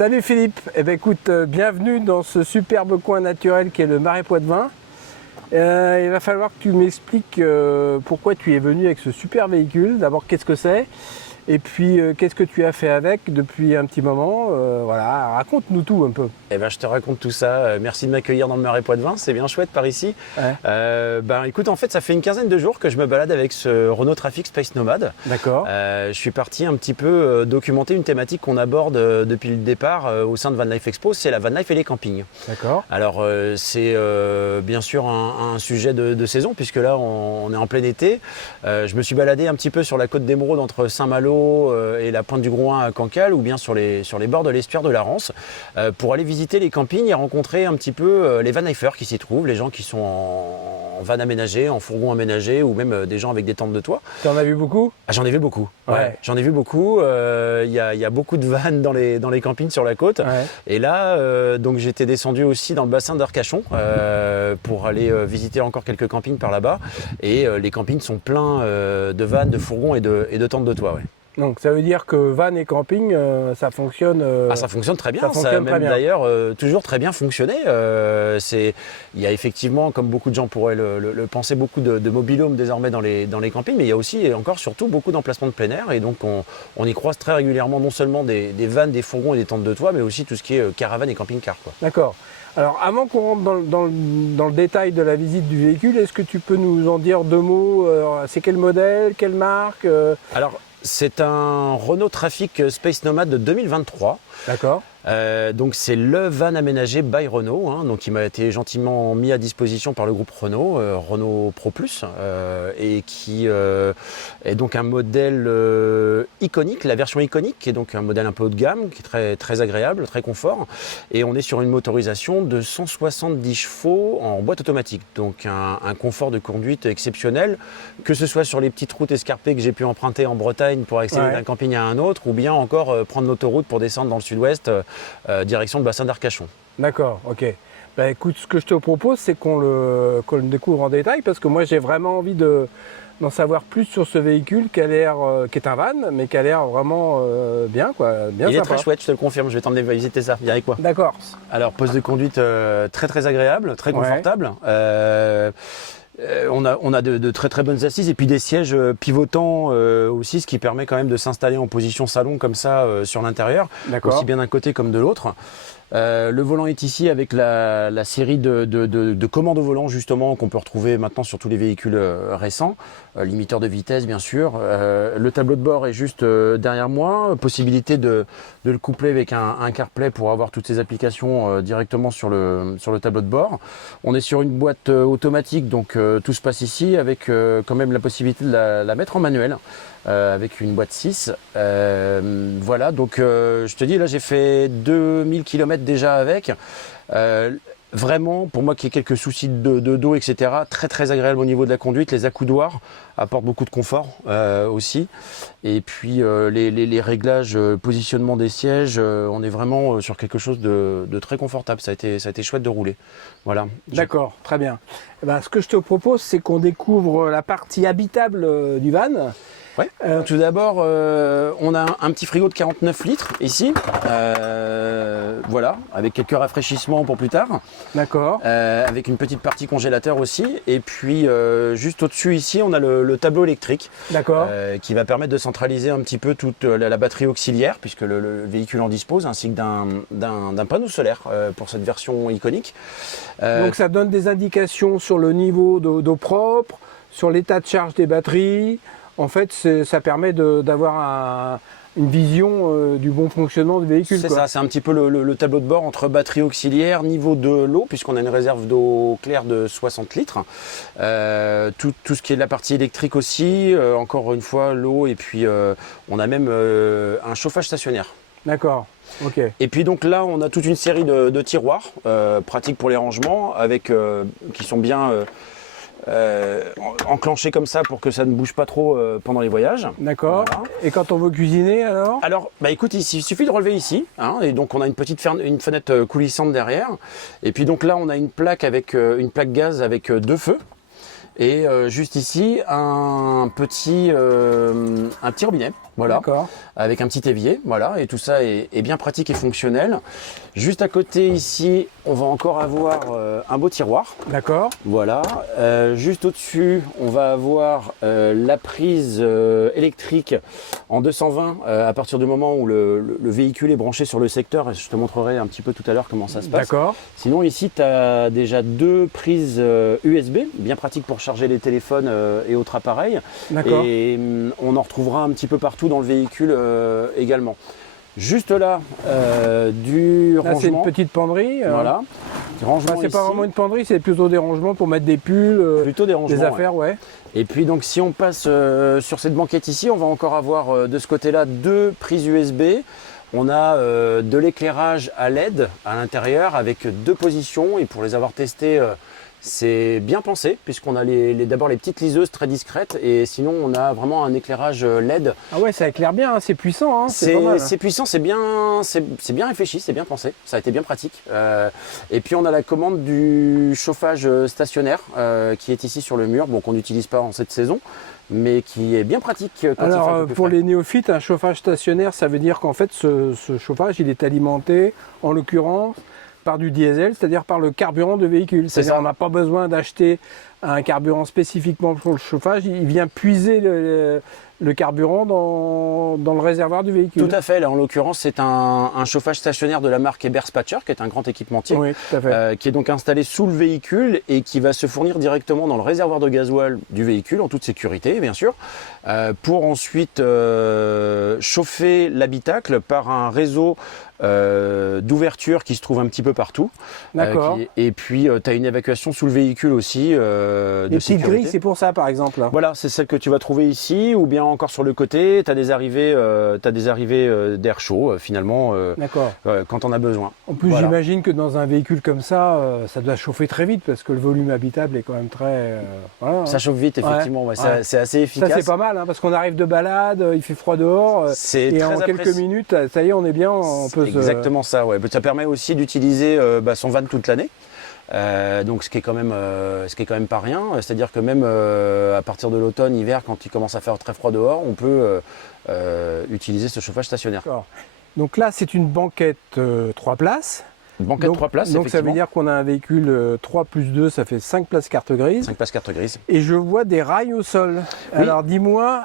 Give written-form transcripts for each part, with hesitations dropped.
Salut Philippe, eh ben écoute, bienvenue dans ce superbe coin naturel qui est le Marais Poitevin. Il va falloir que tu m'expliques pourquoi tu es venu avec ce super véhicule. D'abord, qu'est-ce que c'est? Et puis, qu'est-ce que tu as fait avec depuis un petit moment? Voilà, raconte-nous tout un peu. Eh ben, je te raconte tout ça. Merci de m'accueillir dans le Marais Poitevin, c'est bien chouette par ici. Ouais. Écoute, en fait, ça fait une quinzaine de jours que je me balade avec ce Renault Trafic Space Nomad. D'accord. Je suis parti un petit peu documenter une thématique qu'on aborde depuis le départ au sein de Van Life Expo, c'est la van life et les campings. D'accord. Alors, c'est bien sûr un sujet de saison, puisque là, on est en plein été. Je me suis baladé un petit peu sur la côte d'Émeraude entre Saint-Malo et la pointe du Grouin à Cancale, ou bien sur les bords de l'estuaire de la Rance, pour aller visiter les campings et rencontrer un petit peu les van lifers qui s'y trouvent, les gens qui sont en van aménagé, en fourgon aménagé, ou même des gens avec des tentes de toit. Tu en as vu beaucoup? J'en ai vu beaucoup. Ouais. J'en ai vu beaucoup. Il y a beaucoup de vannes dans les campings sur la côte. Ouais. Et là, donc j'étais descendu aussi dans le bassin d'Arcachon pour aller visiter encore quelques campings par là-bas. Et les campings sont pleins de vannes, de fourgons et de tentes de toit. Ouais. Donc ça veut dire que van et camping, ça fonctionne. Ça fonctionne très bien. Ça fonctionne très bien. D'ailleurs toujours très bien fonctionné. Il y a effectivement, comme beaucoup de gens pourraient le penser, beaucoup de mobilhomes désormais dans les campings, mais il y a aussi et encore surtout beaucoup d'emplacements de plein air. Et donc on y croise très régulièrement non seulement des vannes, des fourgons et des tentes de toit, mais aussi tout ce qui est caravane et camping-car. D'accord. Alors avant qu'on rentre dans le détail de la visite du véhicule, est-ce que tu peux nous en dire deux mots? C'est quel modèle, quelle marque? Alors, c'est un Renault Trafic Space Nomad de 2023. D'accord. Donc c'est le van aménagé by Renault, donc qui m'a été gentiment mis à disposition par le groupe Renault, Renault Pro Plus, et qui est donc un modèle iconique, la version iconique, qui est donc un modèle un peu haut de gamme, qui est très, très agréable, très confort, et on est sur une motorisation de 170 chevaux en boîte automatique, donc un confort de conduite exceptionnel, que ce soit sur les petites routes escarpées que j'ai pu emprunter en Bretagne pour accéder d'un camping à un autre, ou bien encore prendre l'autoroute pour descendre dans le sud-ouest, direction le bassin d'Arcachon. D'accord, ok. Bah, écoute, ce que je te propose, c'est qu'on le découvre en détail, parce que moi j'ai vraiment envie d'en savoir plus sur ce véhicule qui a l'air, qui est un van, mais qui a l'air vraiment bien, quoi, bien Il sympa. est très chouette, je te le confirme, je vais t'emmener visiter ça. Viens avec moi. D'accord. Alors, poste de conduite très très agréable, très confortable. On a de très très bonnes assises et puis des sièges pivotants aussi, ce qui permet quand même de s'installer en position salon comme ça sur l'intérieur, aussi bien d'un côté comme de l'autre. Le volant est ici avec la série de commandes au volant justement qu'on peut retrouver maintenant sur tous les véhicules récents. Limiteur de vitesse bien sûr. Le tableau de bord est juste derrière moi. Possibilité de le coupler avec un CarPlay pour avoir toutes ces applications directement sur le tableau de bord. On est sur une boîte automatique, donc tout se passe ici avec quand même la possibilité de la mettre en manuel. Avec une boîte 6. Voilà, donc je te dis, là j'ai fait 2000 km déjà avec. Vraiment, pour moi qui ai quelques soucis de dos, etc., très très agréable au niveau de la conduite. Les accoudoirs apportent beaucoup de confort aussi. Et puis les réglages, positionnement des sièges, on est vraiment sur quelque chose de très confortable. Ça a été chouette de rouler. Voilà. D'accord, très bien. Eh ben, ce que je te propose, c'est qu'on découvre la partie habitable du van. Ouais. Tout d'abord, on a un petit frigo de 49 litres ici, voilà, avec quelques rafraîchissements pour plus tard. D'accord. Avec une petite partie congélateur aussi. Et puis, juste au-dessus ici, on a le tableau électrique. D'accord. Qui va permettre de centraliser un petit peu toute la batterie auxiliaire, puisque le véhicule en dispose, ainsi que d'un panneau solaire pour cette version iconique. Donc ça donne des indications sur le niveau d'eau propre, sur l'état de charge des batteries. En fait, ça permet d'avoir une vision du bon fonctionnement du véhicule. C'est ça, c'est un petit peu le tableau de bord entre batterie auxiliaire, niveau de l'eau, puisqu'on a une réserve d'eau claire de 60 litres. Tout ce qui est de la partie électrique aussi, encore une fois, l'eau, et puis on a même un chauffage stationnaire. D'accord, ok. Et puis donc là, on a toute une série de tiroirs, pratiques pour les rangements, qui sont bien... enclenché comme ça pour que ça ne bouge pas trop pendant les voyages. D'accord. Voilà. Et quand on veut cuisiner alors? Alors, écoute, il suffit de relever ici, et donc on a une fenêtre coulissante derrière. Et puis donc là, on a une plaque gaz avec deux feux. Et juste ici, un petit robinet voilà, avec un petit évier, voilà, et tout ça est bien pratique et fonctionnel. Juste à côté ici, on va encore avoir un beau tiroir. D'accord. Voilà. Juste au-dessus, on va avoir la prise électrique en 220 à partir du moment où le véhicule est branché sur le secteur. Je te montrerai un petit peu tout à l'heure comment ça se passe. D'accord. Sinon, ici, tu as déjà 2 prises USB, bien pratiques pour charger les téléphones et autres appareils. D'accord. Et on en retrouvera un petit peu partout dans le véhicule également. Juste là, du rangement. C'est une petite penderie. Voilà. C'est pas vraiment une penderie, c'est plutôt des rangements pour mettre des pulls, plutôt des rangements, des affaires, ouais. Et puis donc si on passe sur cette banquette ici, on va encore avoir de ce côté-là 2 prises USB. On a de l'éclairage à LED à l'intérieur avec 2 positions et pour les avoir testées, c'est bien pensé puisqu'on a d'abord les petites liseuses très discrètes et sinon on a vraiment un éclairage LED. Ah ouais, ça éclaire bien, hein, c'est puissant. Hein, c'est puissant, c'est bien réfléchi, c'est bien pensé, ça a été bien pratique. Et puis on a la commande du chauffage stationnaire qui est ici sur le mur, bon qu'on n'utilise pas en cette saison, mais qui est bien pratique. Quand alors pour les néophytes, un chauffage stationnaire, ça veut dire qu'en fait ce chauffage il est alimenté en l'occurrence par du diesel, c'est-à-dire par le carburant de véhicule. C'est-à-dire on n'a pas besoin d'acheter un carburant spécifiquement pour le chauffage, il vient puiser le carburant dans le réservoir du véhicule. Tout à fait, là en l'occurrence c'est un chauffage stationnaire de la marque Eberspatcher qui est un grand équipementier, oui, tout à fait. Qui est donc installé sous le véhicule et qui va se fournir directement dans le réservoir de gasoil du véhicule en toute sécurité bien sûr, pour ensuite chauffer l'habitacle par un réseau d'ouverture qui se trouve un petit peu partout. D'accord. Et puis tu as une évacuation sous le véhicule aussi de les petites sécurité. grilles, c'est pour ça par exemple. Voilà, c'est celle que tu vas trouver ici ou bien encore sur le côté, tu as des arrivées, d'air chaud finalement quand on a besoin. En plus j'imagine que dans un véhicule comme ça, ça doit chauffer très vite parce que le volume habitable est quand même très... voilà, ça chauffe vite effectivement, c'est assez efficace. Ça c'est pas mal hein, parce qu'on arrive de balade, il fait froid dehors et en quelques minutes, ça y est on est bien, on peut exactement ça, ouais. Ça permet aussi d'utiliser son van toute l'année. Donc ce qui est quand même pas rien, c'est-à-dire que même à partir de l'automne, hiver, quand il commence à faire très froid dehors, on peut utiliser ce chauffage stationnaire. Donc là c'est une banquette 3 places. Une banquette 3 places, donc ça veut dire qu'on a un véhicule 3 plus 2, ça fait 5 places carte grise. 5 places carte grise. Et je vois des rails au sol. Oui. Alors dis-moi,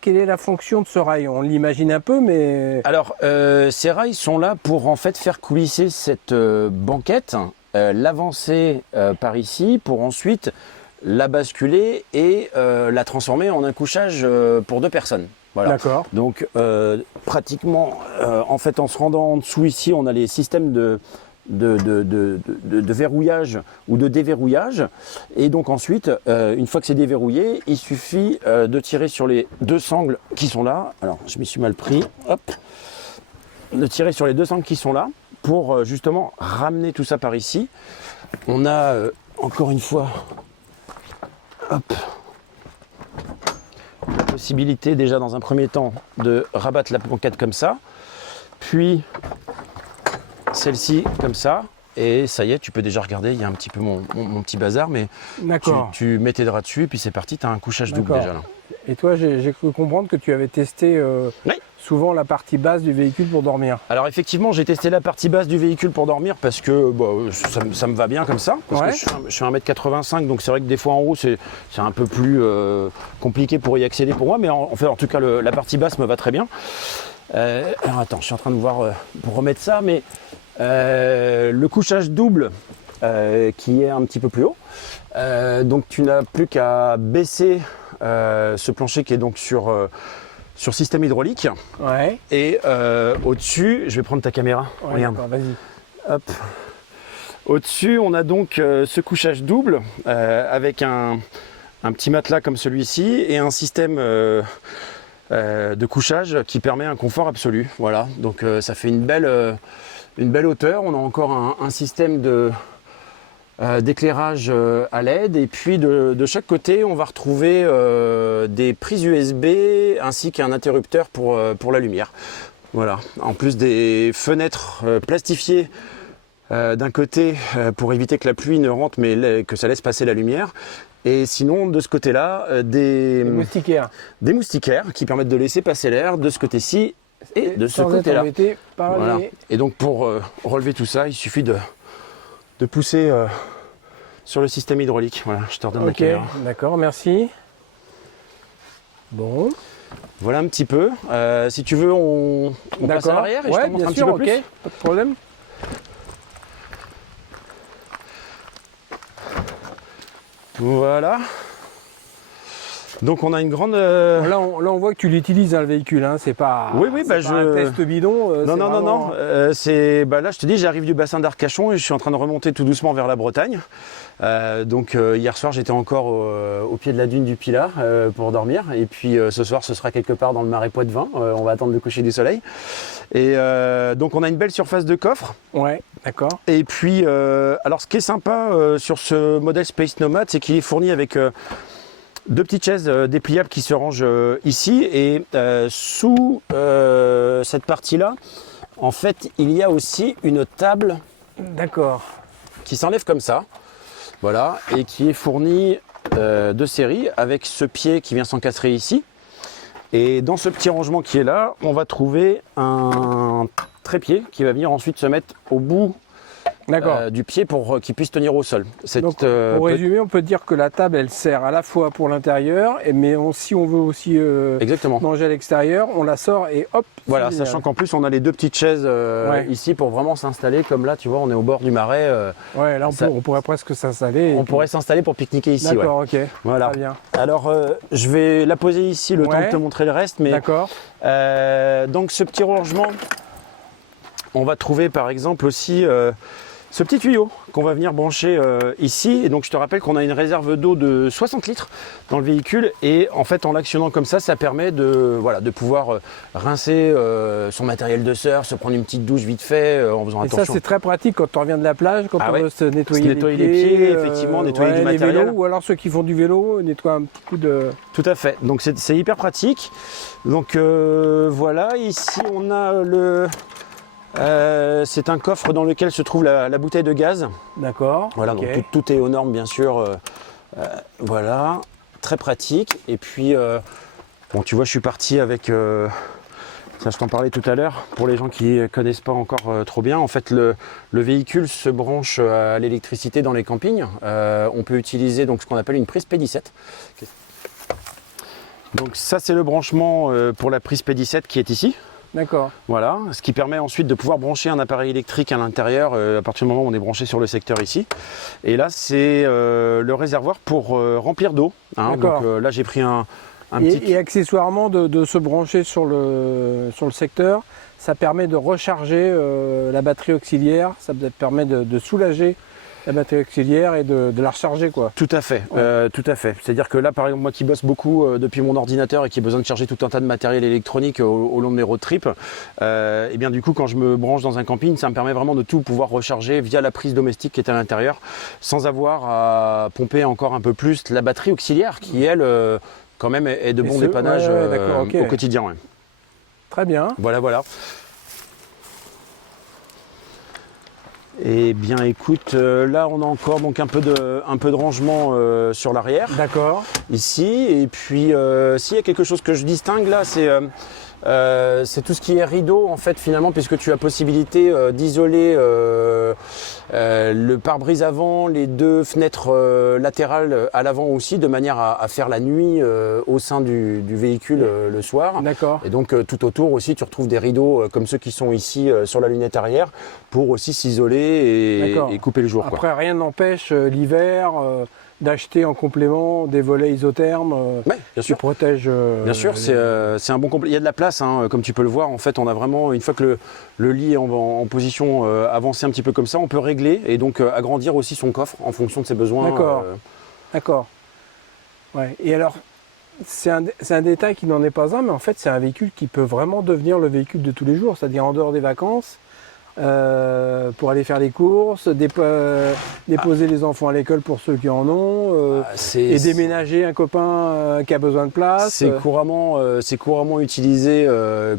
quelle est la fonction de ce rail? On l'imagine un peu, mais... Alors ces rails sont là pour en fait faire coulisser cette banquette, l'avancer par ici pour ensuite la basculer et la transformer en un couchage pour 2 personnes. Voilà. D'accord. Donc pratiquement, en fait, en se rendant en dessous ici, on a les systèmes de verrouillage ou de déverrouillage. Et donc ensuite, une fois que c'est déverrouillé, il suffit de tirer sur les 2 sangles qui sont là. Alors, je m'y suis mal pris. Hop. De tirer sur les 2 sangles qui sont là pour justement ramener tout ça par ici. On a encore une fois, hop, la possibilité déjà dans un premier temps de rabattre la banquette comme ça, puis celle-ci comme ça, et ça y est, tu peux déjà regarder, il y a un petit peu mon petit bazar, mais tu mets tes draps dessus et puis c'est parti, tu as un couchage double déjà là. Et toi, j'ai cru comprendre que tu avais testé souvent la partie basse du véhicule pour dormir. Alors effectivement, j'ai testé la partie basse du véhicule pour dormir parce que ça me va bien comme ça. Parce que je suis 1m85, donc c'est vrai que des fois en haut, c'est un peu plus compliqué pour y accéder pour moi. Mais en tout cas, la partie basse me va très bien. Alors attends, je suis en train de voir pour remettre ça. Mais le couchage double qui est un petit peu plus haut. Donc tu n'as plus qu'à baisser ce plancher qui est donc sur système hydraulique. Ouais. Et au-dessus, je vais prendre ta caméra. Ouais, regarde. vas-y. Hop. Au-dessus, on a donc ce couchage double avec un petit matelas comme celui-ci et un système de couchage qui permet un confort absolu. Voilà. Donc ça fait une belle hauteur. On a encore un système d'éclairage à LED et puis de chaque côté on va retrouver des prises USB ainsi qu'un interrupteur pour la lumière. Voilà, en plus des fenêtres plastifiées d'un côté pour éviter que la pluie ne rentre mais que ça laisse passer la lumière Et sinon, de ce côté-là, des moustiquaires qui permettent de laisser passer l'air de ce côté-ci et de ce côté-là. Voilà. Et donc pour relever tout ça, il suffit de pousser sur le système hydraulique. Voilà, je te redonne la caméra. D'accord, merci. Bon. Voilà un petit peu. Si tu veux, on passe à l'arrière et je te montre un petit peu plus. Pas de problème. Voilà. Donc on a une grande. Là, on voit que tu l'utilises le véhicule, hein. C'est pas. Oui, pas un test bidon. Non. Là, je te dis, j'arrive du bassin d'Arcachon et je suis en train de remonter tout doucement vers la Bretagne. Donc hier soir, j'étais encore au pied de la dune du Pilat pour dormir. Et puis ce soir, ce sera quelque part dans le Marais Poitevin. On va attendre le coucher du soleil. Et donc on a une belle surface de coffre. Ouais, d'accord. Et puis, alors ce qui est sympa sur ce modèle Space Nomad, c'est qu'il est fourni avec deux petites chaises dépliables qui se rangent ici. Et sous cette partie-là, en fait, il y a aussi une table. D'accord. Qui s'enlève comme ça. Voilà, et qui est fourni de série avec ce pied qui vient s'encastrer ici. Et dans ce petit rangement qui est là, on va trouver un trépied qui va venir ensuite se mettre au bout du pied pour qu'il puisse tenir au sol. Donc, pour résumer, on peut dire que la table, elle sert à la fois pour l'intérieur, mais si on veut aussi manger à l'extérieur, on la sort et hop. Voilà, sachant qu'en plus, on a les deux petites chaises ici pour vraiment s'installer. Comme là, tu vois, on est au bord du marais. Ouais, là, on pourrait presque s'installer. On pourrait s'installer pour pique-niquer ici. D'accord, ok. Voilà. Très bien. Alors, je vais la poser ici le temps de te montrer le reste. Mais, d'accord. Donc, ce petit rangement, on va trouver par exemple aussi ce petit tuyau qu'on va venir brancher ici. Et donc je te rappelle qu'on a une réserve d'eau de 60 litres dans le véhicule. Et en fait, en l'actionnant comme ça permet de pouvoir rincer son matériel de surf, se prendre une petite douche vite fait en faisant attention. Et ça, c'est très pratique quand on revient de la plage, quand on veut se nettoyer les pieds, effectivement, nettoyer du matériel. Les vélos, ou alors ceux qui font du vélo, nettoient un petit coup de... Tout à fait. Donc c'est hyper pratique. Donc voilà, ici on a c'est un coffre dans lequel se trouve la bouteille de gaz. D'accord. Voilà, donc tout est aux normes bien sûr. Voilà, très pratique. Et puis, bon, tu vois, je suis parti avec, ça je t'en parlais tout à l'heure, pour les gens qui ne connaissent pas encore trop bien, en fait le véhicule se branche à l'électricité dans les campings. On peut utiliser donc, ce qu'on appelle une prise P17. Donc ça c'est le branchement pour la prise P17 qui est ici. D'accord. Voilà, ce qui permet ensuite de pouvoir brancher un appareil électrique à l'intérieur à partir du moment où on est branché sur le secteur ici. Et là, c'est le réservoir pour remplir d'eau. Hein. Donc là, j'ai pris un petit... Et accessoirement, de se brancher sur le secteur, ça permet de recharger la batterie auxiliaire, ça permet de soulager la batterie auxiliaire et de la recharger, quoi. Tout à fait, tout à fait. C'est-à-dire que là, par exemple, moi qui bosse beaucoup depuis mon ordinateur et qui ai besoin de charger tout un tas de matériel électronique au long de mes road trips, et bien du coup, quand je me branche dans un camping, ça me permet vraiment de tout pouvoir recharger via la prise domestique qui est à l'intérieur, sans avoir à pomper encore un peu plus la batterie auxiliaire qui, elle, quand même, est de bon dépannage au quotidien. Ouais. Très bien. Voilà, voilà. Eh bien écoute, là on a encore donc un peu de rangement sur l'arrière. D'accord. Ici, et puis s'il y a quelque chose que je distingue là, c'est tout ce qui est rideau en fait finalement, puisque tu as possibilité d'isoler le pare-brise avant, les deux fenêtres latérales à l'avant aussi, de manière à faire la nuit au sein du véhicule le soir. D'accord. Et donc tout autour aussi tu retrouves des rideaux comme ceux qui sont ici sur la lunette arrière pour aussi s'isoler et couper le jour. Après rien n'empêche l'hiver d'acheter en complément des volets isothermes qui protègent. Bien sûr, c'est un bon complément. Il y a de la place, hein, comme tu peux le voir. En fait, on a vraiment, une fois que le lit est en position avancée un petit peu comme ça, on peut régler et donc agrandir aussi son coffre en fonction de ses besoins. D'accord. D'accord. Ouais. Et alors, c'est un détail qui n'en est pas un, mais en fait, c'est un véhicule qui peut vraiment devenir le véhicule de tous les jours. C'est-à-dire en dehors des vacances, pour aller faire les courses, déposer les enfants à l'école pour ceux qui en ont, et déménager un copain qui a besoin de place. C'est couramment utilisé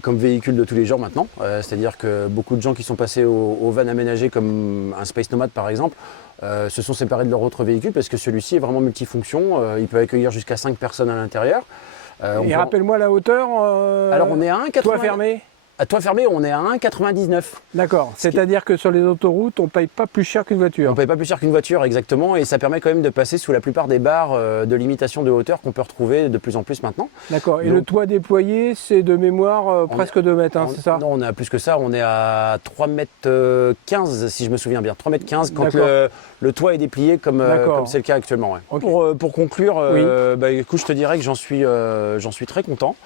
comme véhicule de tous les jours maintenant. C'est-à-dire que beaucoup de gens qui sont passés au van aménagé comme un Space Nomad par exemple, se sont séparés de leur autre véhicule parce que celui-ci est vraiment multifonction. Il peut accueillir jusqu'à 5 personnes à l'intérieur. Et rappelle-moi la hauteur. Alors on est à 1,80. Toit fermé. À toit fermé, on est à 1,99. D'accord. C'est-à-dire que sur les autoroutes, on ne paye pas plus cher qu'une voiture. On ne paye pas plus cher qu'une voiture, exactement. Et ça permet quand même de passer sous la plupart des barres de limitation de hauteur qu'on peut retrouver de plus en plus maintenant. D'accord. Et le toit déployé, c'est de mémoire presque 2 mètres, c'est ça? Non, on est à plus que ça. On est à 3,15 mètres, si je me souviens bien. 3,15 mètres quand le toit est déplié comme c'est le cas actuellement. Ouais. Okay. Pour conclure, écoute, je te dirais que j'en suis très content.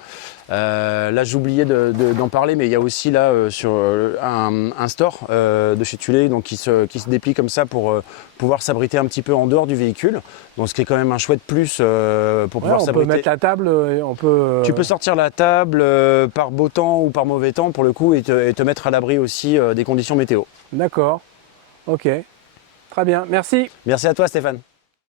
Là j'oubliais d'en parler, mais il y a aussi là sur un store de chez Thulé donc qui se déplie comme ça pour pouvoir s'abriter un petit peu en dehors du véhicule, donc ce qui est quand même un chouette plus pour pouvoir s'abriter. On peut mettre la table, Tu peux sortir la table par beau temps ou par mauvais temps pour le coup et te mettre à l'abri aussi des conditions météo. D'accord, ok, très bien, merci. Merci à toi Stéphane.